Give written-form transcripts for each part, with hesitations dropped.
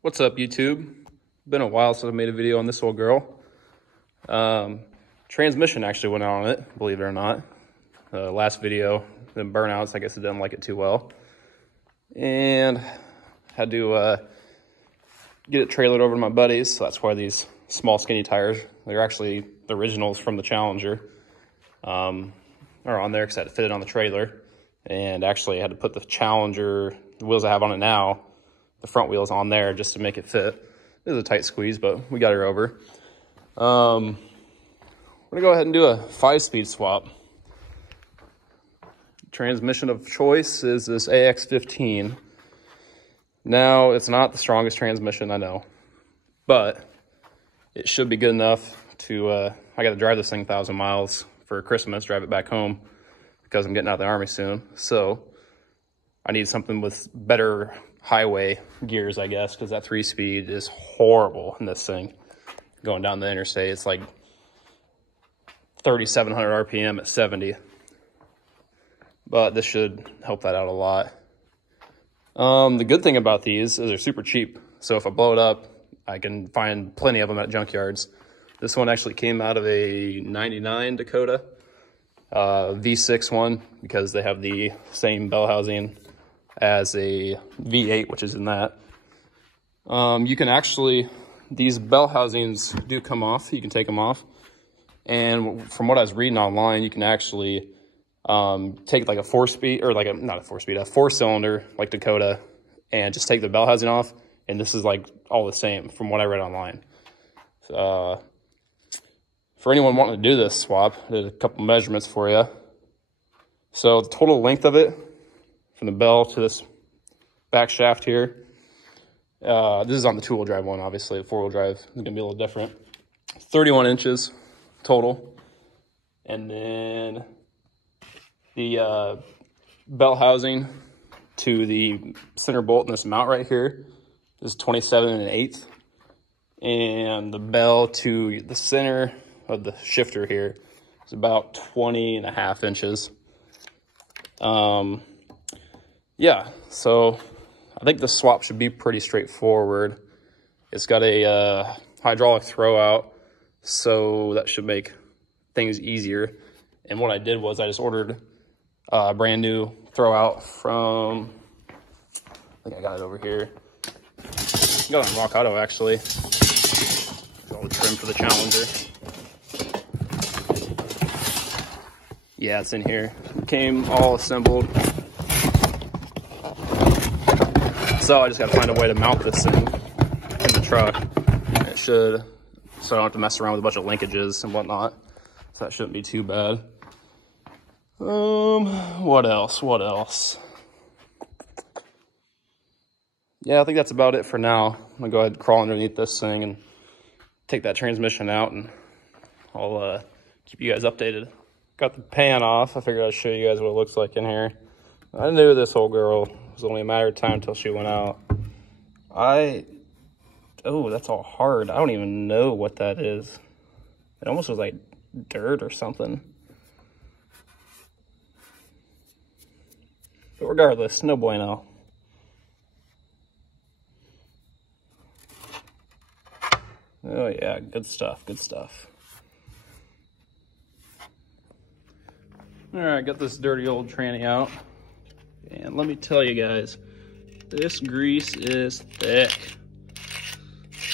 What's up, YouTube? Been a while since I made a video on this old girl. Transmission actually went out on it, believe it or not. Last video, the burnouts, I guess it didn't like it too well. And had to get it trailered over to my buddies, so that's why these small skinny tires, they're actually the originals from the Challenger, are on there because I had to fit it on the trailer. And actually I had to put the Challenger, the wheels I have on it now, the front wheels on there just to make it fit. It was a tight squeeze, but we got her over. We're gonna go ahead and do a 5-speed swap. Transmission of choice is this AX15. Now, it's not the strongest transmission, I know, but it should be good enough to, I gotta drive this thing 1,000 miles for Christmas, drive it back home because I'm getting out of the Army soon. So I need something with better highway gears, I guess, because that 3-speed is horrible in this thing. Going down the interstate, it's like 3,700 RPM at 70. But this should help that out a lot. The good thing about these is they're super cheap. So if I blow it up, I can find plenty of them at junkyards. This one actually came out of a 99 Dakota, V6 one, because they have the same bell housing as a V8, which is in that. You can actually, these bell housings do come off. You can take them off. And from what I was reading online, you can actually take like a 4-speed, or like not a 4-speed, a 4-cylinder like Dakota, and just take the bell housing off. And this is like all the same from what I read online. For anyone wanting to do this swap, I did a couple measurements for you. So the total length of it, from the bell to this back shaft here, this is on the 2-wheel drive one, obviously. The 4-wheel drive is gonna be a little different. 31 inches total. And then the bell housing to the center bolt in this mount right here is 27 1/8. And the bell to the center of the shifter here is about 20.5 inches. Yeah, so I think the swap should be pretty straightforward. It's got a hydraulic throwout, so that should make things easier. And what I did was I just ordered a brand new throwout from, I think I got it over here. I got it on Rock Auto, actually. All the trim for the Challenger. Yeah, it's in here. It came all assembled. So I just gotta find a way to mount this thing in the truck. It should, so I don't have to mess around with a bunch of linkages and whatnot. So that shouldn't be too bad. What else? Yeah, I think that's about it for now. I'm gonna go ahead and crawl underneath this thing and take that transmission out, and I'll keep you guys updated. Got the pan off. I figured I'd show you guys what it looks like in here. I knew this old girl. It was only a matter of time until she went out. Oh, that's all hard. I don't even know what that is. It almost was like dirt or something. But regardless, no bueno. Oh yeah, good stuff, good stuff. All right, got this dirty old tranny out. And let me tell you guys, this grease is thick.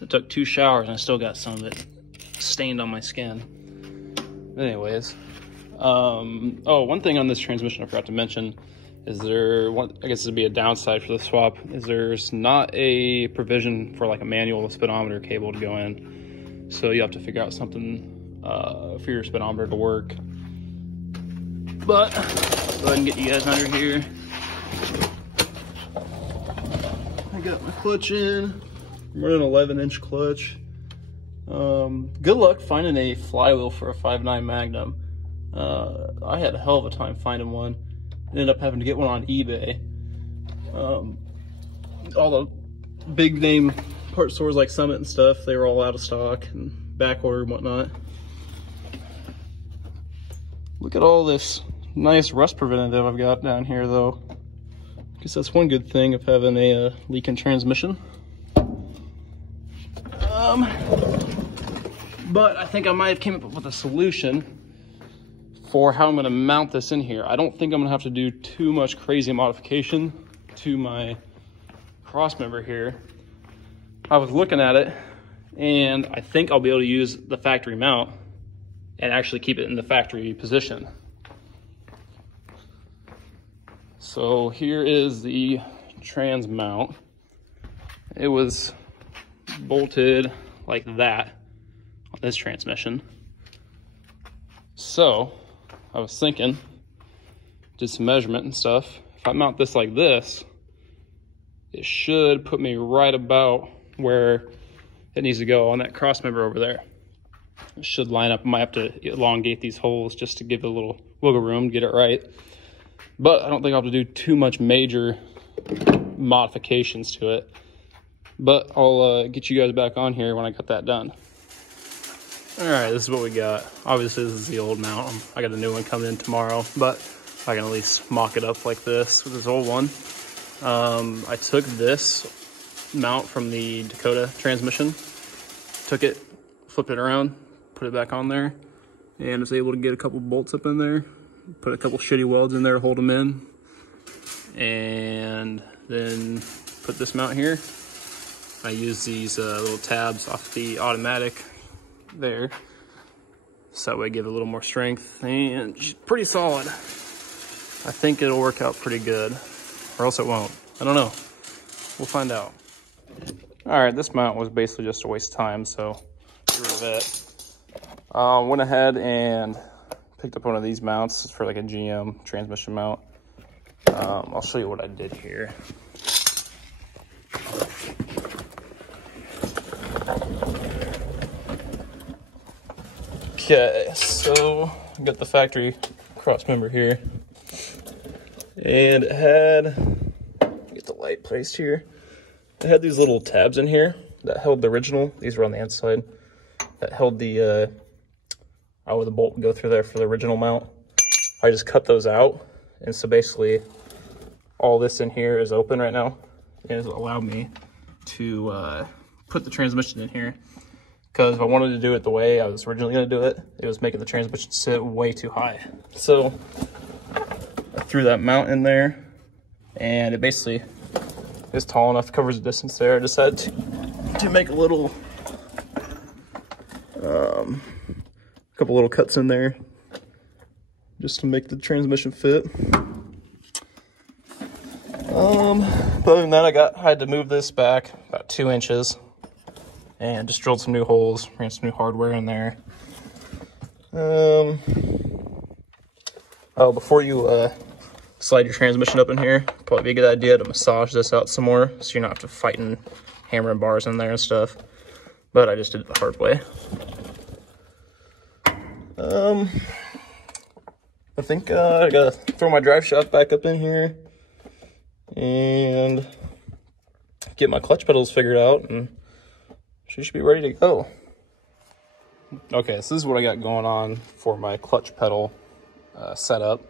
I took 2 showers and I still got some of it stained on my skin. Anyways, oh, one thing on this transmission I forgot to mention is I guess this would be a downside for the swap, is there's not a provision for like a manual speedometer cable to go in. So you have to figure out something for your speedometer to work. But I'll go ahead and get you guys under here. I got my clutch in. I'm running an 11-inch clutch. Good luck finding a flywheel for a 5.9 Magnum. I had a hell of a time finding one. Ended up having to get one on eBay. All the big name part stores like Summit and stuff, they were all out of stock and back order and whatnot. Look at all this nice rust preventative I've got down here though. I guess that's one good thing of having a leaking transmission. But I think I might have came up with a solution for how I'm gonna mount this in here. I don't think I'm gonna have to do too much crazy modification to my cross member here. I was looking at it and I think I'll be able to use the factory mount and actually keep it in the factory position. So here is the trans mount. It was bolted like that on this transmission. So I was thinking, did some measurement and stuff. If I mount this like this, it should put me right about where it needs to go on that cross member over there. It should line up. I might have to elongate these holes just to give it a little wiggle room to get it right. But I don't think I'll have to do too much major modifications to it. But I'll get you guys back on here when I got that done. All right, this is what we got. Obviously, this is the old mount. I got a new one coming in tomorrow, but I can at least mock it up like this with this old one. I took this mount from the Dakota transmission, took it, flipped it around, put it back on there, and was able to get a couple bolts up in there, put a couple shitty welds in there to hold them in, and then put this mount here. I use these little tabs off the automatic there, so that way I give it a little more strength, and it's pretty solid. I think it'll work out pretty good, or else it won't. I don't know. We'll find out. All right, this mount was basically just a waste of time, so get rid of it. Went ahead and picked up one of these mounts for like a GM transmission mount. I'll show you what I did here. Okay, so I got the factory cross member here, and it had, get the light placed here. It had these little tabs in here that held the original. These were on the inside. That held the where the bolt would go through there for the original mount. I just cut those out, and so basically all this in here is open right now, and it allowed me to put the transmission in here. Because if I wanted to do it the way I was originally going to do it, it was making the transmission sit way too high. So I threw that mount in there, and it basically is tall enough, covers the distance there. I decided to make a little, couple little cuts in there just to make the transmission fit. But other than that, I had to move this back about 2 inches. And just drilled some new holes, ran some new hardware in there. Oh, before you slide your transmission up in here, probably be a good idea to massage this out some more, so you're not have to fighting hammering bars in there and stuff. But I just did it the hard way. I think I gotta throw my drive shaft back up in here and get my clutch pedals figured out, and she should be ready to go. Okay, so this is what I got going on for my clutch pedal setup.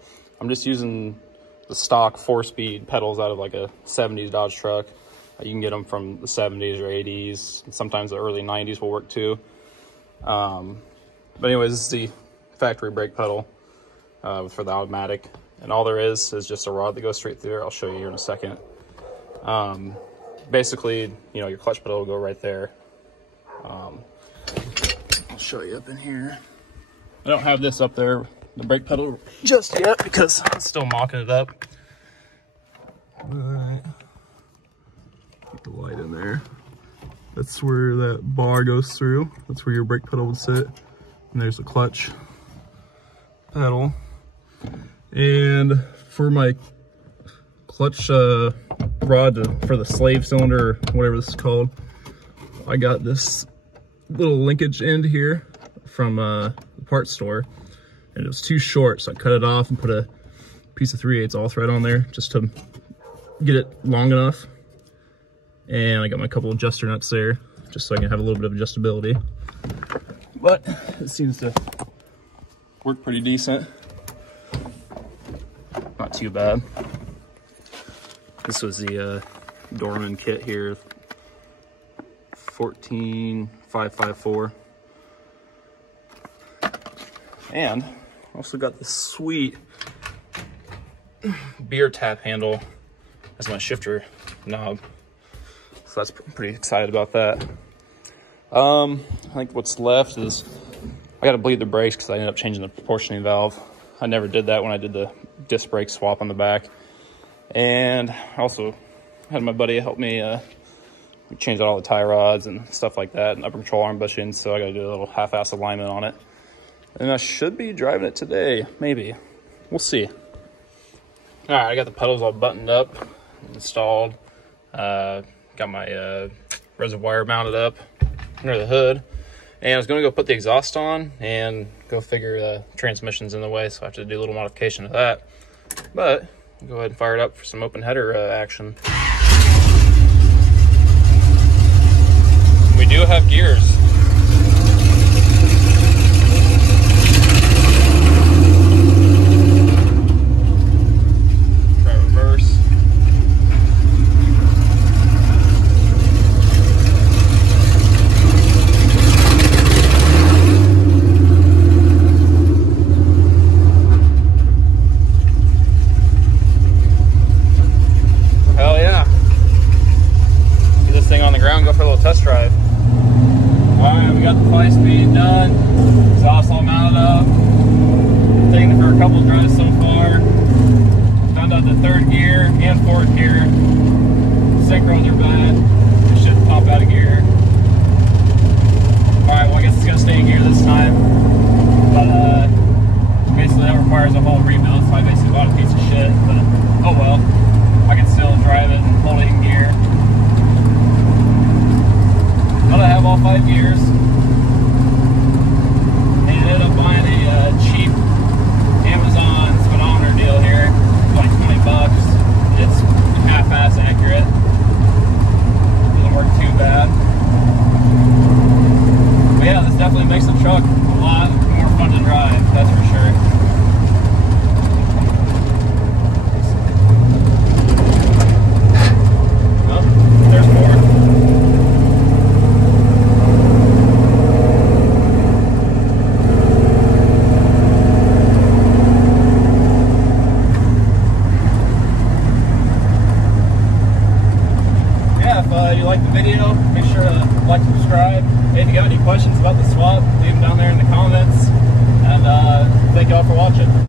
I'm just using the stock 4-speed pedals out of like a 70s Dodge truck. You can get them from the 70s or 80s, and sometimes the early 90s will work too. But anyways, this is the factory brake pedal for the automatic, and all there is just a rod that goes straight through there. I'll show you here in a second. Basically, you know, your clutch pedal will go right there. I'll show you up in here. I don't have this up there, the brake pedal, just yet because I'm still mocking it up. But put the light in there. That's where that bar goes through. That's where your brake pedal would sit. And there's the clutch pedal. And for my clutch rod for the slave cylinder, or whatever this is called, I got this little linkage end here from the parts store, and it was too short, so I cut it off and put a piece of 3/8 all thread on there just to get it long enough. And I got my couple adjuster nuts there just so I can have a little bit of adjustability. But it seems to work pretty decent. Not too bad. This was the Dorman kit here 14554. And also got this sweet beer tap handle as my shifter knob. So that's pretty excited about that. I think what's left is I got to bleed the brakes because I ended up changing the proportioning valve. I never did that when I did the disc brake swap on the back. And I also had my buddy help me change out all the tie rods and stuff like that, and upper control arm bushings, so I got to do a little half-ass alignment on it. And I should be driving it today, maybe. We'll see. All right, I got the pedals all buttoned up, installed. Got my reservoir mounted up under the hood. And I was going to go put the exhaust on and go figure the transmission's in the way, so I have to do a little modification to that. But I'll go ahead and fire it up for some open header action. We do have gears. Try reverse. Go for a little test drive. Alright, we got the 5-speed done. Exhaust all mounted up. Taking it for a couple drives so far. Found out the third gear and fourth gear synchros are bad. It should pop out of gear. Alright, well I guess it's gonna stay in gear this time. But basically that requires a whole rebuild, so I basically bought a piece of shit. But oh well. I can still drive it and hold it in gear. But I have all 5 gears. And ended up buying a cheap Amazon speedometer deal here. It's like 20 bucks. It's half-ass accurate. Doesn't work too bad. But yeah, this definitely makes the truck a lot more fun to drive, that's for sure. Oh, there's more. If you like the video, make sure to like and subscribe. Hey, if you got any questions about the swap, leave them down there in the comments. And thank y'all for watching.